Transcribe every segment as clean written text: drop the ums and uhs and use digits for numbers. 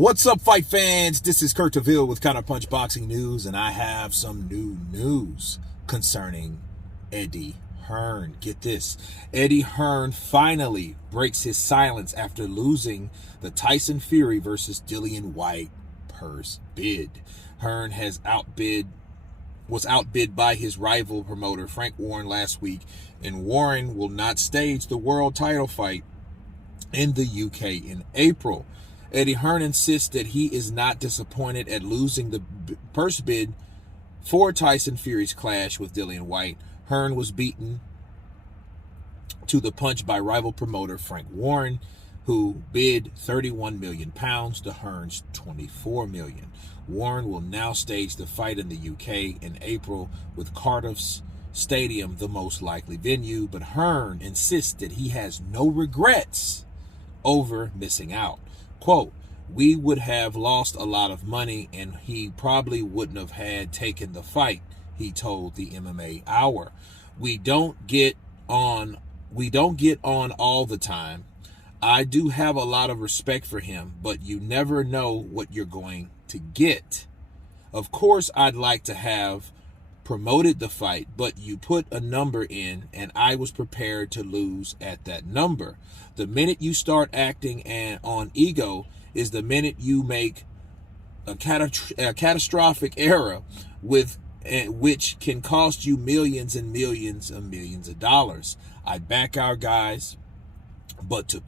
What's up, fight fans? This is Kurt DeVille with Counterpunch Boxing News, and I have some new news concerning Eddie Hearn. Get this. Eddie Hearn finally breaks his silence after losing the Tyson Fury versus Dillian Whyte purse bid. Hearn was outbid by his rival promoter Frank Warren last week, and Warren will not stage the world title fight in the UK in April. Eddie Hearn insists that he is not disappointed at losing the purse bid for Tyson Fury's clash with Dillian Whyte. Hearn was beaten to the punch by rival promoter Frank Warren, who bid £31 million to Hearn's $24 million. Warren will now stage the fight in the UK in April, with Cardiff's Stadium the most likely venue, but Hearn insists that he has no regrets over missing out. Quote, "We would have lost a lot of money and he probably wouldn't have had taken the fight," he told the MMA Hour. We don't get on all the time. I do have a lot of respect for him, but you never know what you're going to get. Of course, I'd like to have promoted the fight, but you put a number in and I was prepared to lose at that number. The minute you start acting on ego is the minute you make a catastrophic error which can cost you millions and millions and millions of dollars. I back our guys, but to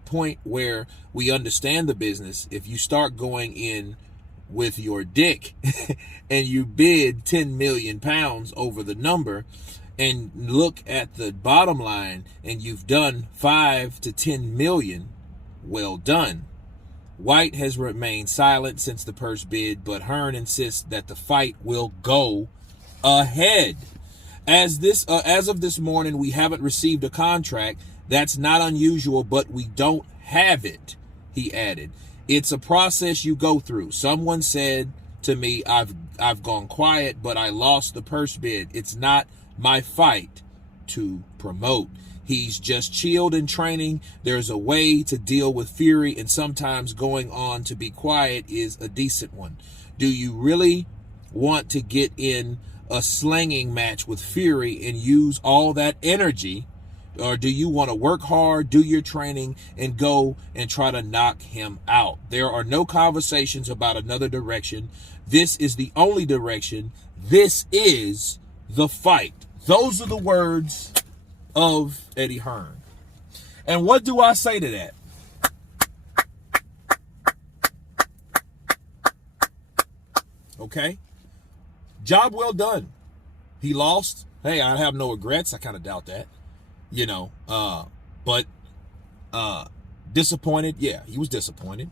point where we understand the business, if you start going in with your dick and you bid 10 million pounds over the number and look at the bottom line and you've done 5 to 10 million, well done. Whyte has remained silent since the purse bid, but Hearn insists that the fight will go ahead. As of this morning, we haven't received a contract. That's not unusual, but we don't have it, he added. It's a process you go through. Someone said to me, I've gone quiet, but I lost the purse bid. It's not my fight to promote. He's just chilled in training. There's a way to deal with Fury, and sometimes going on to be quiet is a decent one. Do you really want to get in a slanging match with Fury and use all that energy? Or do you want to work hard, do your training, and go and try to knock him out? There are no conversations about another direction. This is the only direction. This is the fight. Those are the words of Eddie Hearn. And what do I say to that? Okay. Job well done. He lost. Hey, I have no regrets. I kind of doubt that. But disappointed. Yeah, he was disappointed.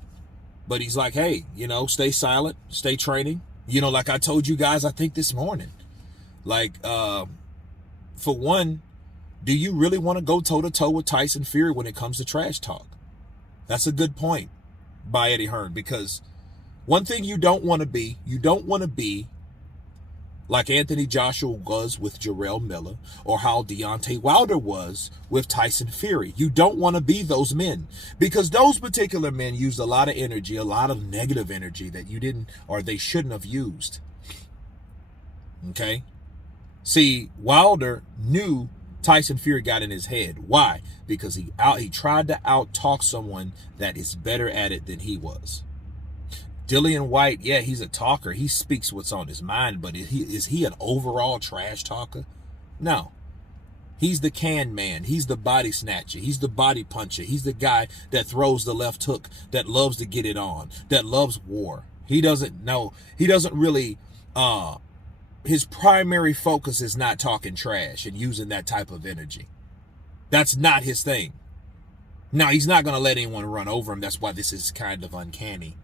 But he's like, hey, stay silent, stay training. Like I told you guys, I think this morning. Like, for one, do you really want to go toe-to-toe with Tyson Fury when it comes to trash talk? That's a good point by Eddie Hearn, because one thing you don't want to be like Anthony Joshua was with Jarrell Miller, or how Deontay Wilder was with Tyson Fury. You don't want to be those men, because those particular men used a lot of energy, a lot of negative energy that you didn't, or they shouldn't have used. Okay? See, Wilder knew Tyson Fury got in his head. Why? Because he tried to out-talk someone that is better at it than he was. Dillian Whyte, yeah, he's a talker. He speaks what's on his mind, but is he an overall trash talker? No. He's the can man. He's the body snatcher. He's the body puncher. He's the guy that throws the left hook, that loves to get it on, that loves war. He doesn't really, his primary focus is not talking trash and using that type of energy. That's not his thing. Now, he's not going to let anyone run over him. That's why this is kind of uncanny.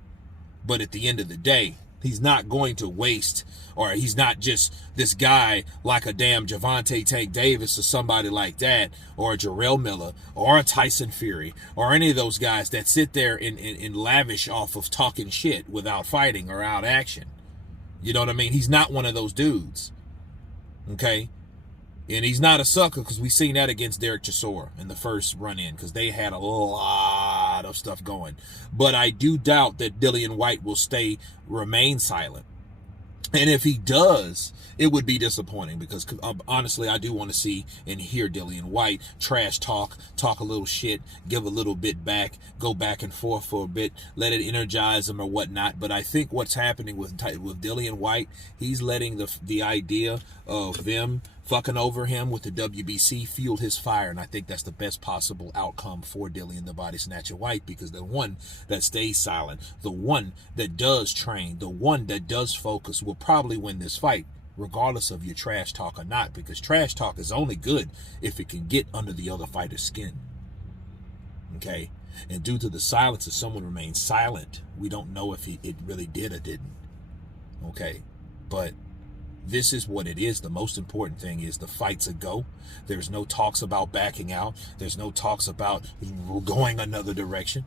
But at the end of the day, he's not going to waste, or he's not just this guy like a damn Javante Tank Davis or somebody like that, or a Jarrell Miller, or a Tyson Fury, or any of those guys that sit there and lavish off of talking shit without fighting or out action. You know what I mean? He's not one of those dudes. Okay? And he's not a sucker, because we seen that against Derek Chisora in the first run-in, because they had a lot lot of stuff going. But I do doubt that Dillian Whyte will remain silent. And if he does, it would be disappointing because honestly, I do want to see and hear Dillian Whyte trash talk a little shit, give a little bit back, go back and forth for a bit, let it energize him or whatnot. But I think what's happening with Dillian Whyte, he's letting the idea of them fucking over him with the WBC fuel his fire, and I think that's the best possible outcome for Dillian the Body Snatcher Whyte, because the one that stays silent, the one that does train, the one that does focus will probably win this fight, regardless of your trash talk or not, because trash talk is only good if it can get under the other fighter's skin. Okay? And due to the silence, if someone remains silent, we don't know if it really did or didn't. Okay? But this is what it is. The most important thing is the fight's a go. There's no talks about backing out. There's no talks about going another direction.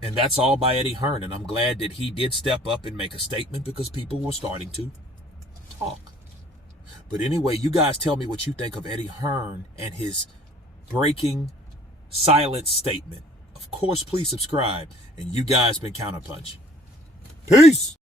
And that's all by Eddie Hearn. And I'm glad that he did step up and make a statement, because people were starting to talk. But anyway, you guys tell me what you think of Eddie Hearn and his breaking silence statement. Of course, please subscribe. And you guys been Counterpunch. Peace.